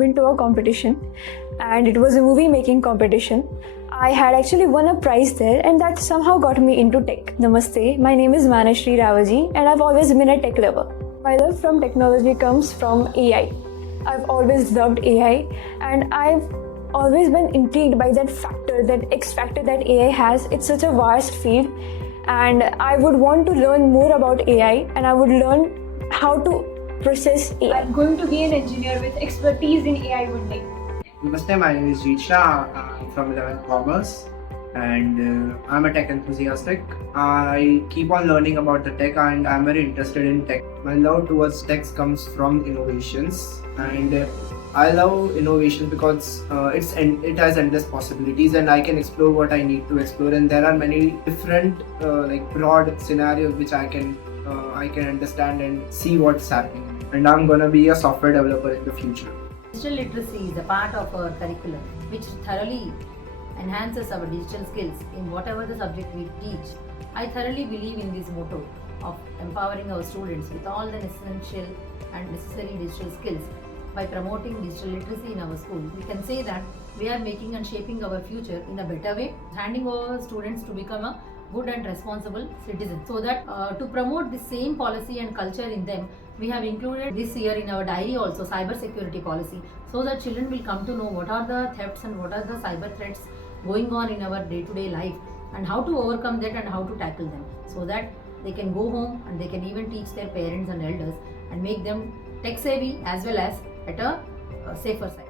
been to a competition, and it was a movie making competition. I had actually won a prize there, and that somehow got me into tech. Namaste, my name is Manashri Ravaji, and I've always been a tech lover. My love from technology comes from AI. I've always loved AI, and I've always been intrigued by that factor, that X factor that AI has. It's such a vast field, and I would want to learn more about AI, and I would learn how to process AI. I'm going to be an engineer with expertise in AI one day. Namaste, my name is Richa. I'm from 11th Commerce, and I'm a tech enthusiastic. I keep on learning about the tech, and I'm very interested in tech. My love towards tech comes from innovations, and I love innovation because it has endless possibilities, and I can explore what I need to explore. And there are many different broad scenarios which I can understand and see what's happening. And I'm gonna be a software developer in the future. Digital literacy is a part of our curriculum which thoroughly enhances our digital skills in whatever the subject we teach. I thoroughly believe in this motto of empowering our students with all the essential and necessary digital skills. By promoting digital literacy in our school, we can say that we are making and shaping our future in a better way, handing over students to become a good and responsible citizen. So that to promote the same policy and culture in them, we have included this year in our diary also cyber security policy, so that children will come to know what are the thefts and what are the cyber threats going on in our day-to-day life, and how to overcome that and how to tackle them, so that they can go home and they can even teach their parents and elders and make them tech savvy as well as at a safer side.